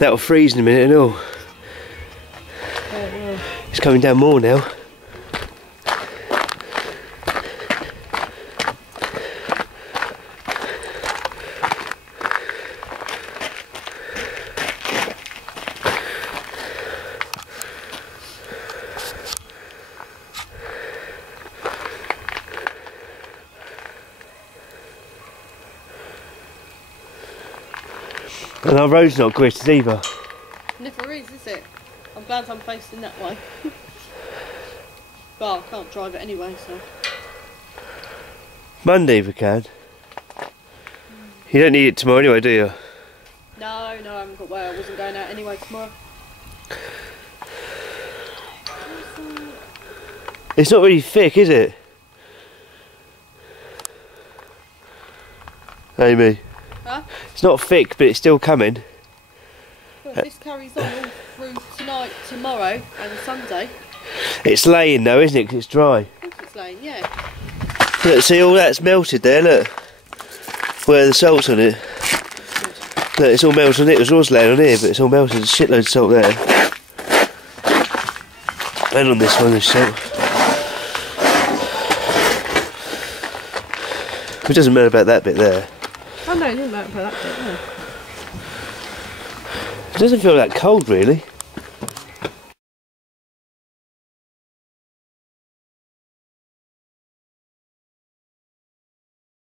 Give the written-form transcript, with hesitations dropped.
That'll freeze in a minute and all. It's coming down more now. And our road's not gritted either. Never is it? I'm glad I'm facing that way. Well, I can't drive it anyway, so. Monday if we can. You don't need it tomorrow anyway, do you? No, I haven't got way. I wasn't going out anyway tomorrow. It's not really thick, is it? Amy? Huh? It's not thick, but it's still coming. Well, if this carries on all through tonight, tomorrow and Sunday. It's laying though, isn't it? 'Cause it's dry. Of course it's laying, yeah. Look, see all that's melted there, look. Where the salt's on it. Look, it's all melted on it. It was laying on here, but it's all melted. There's a shitload of salt there. And on this one there's salt. It doesn't matter about that bit there. Oh no, it doesn't matter about that bit, no. It doesn't feel that cold really.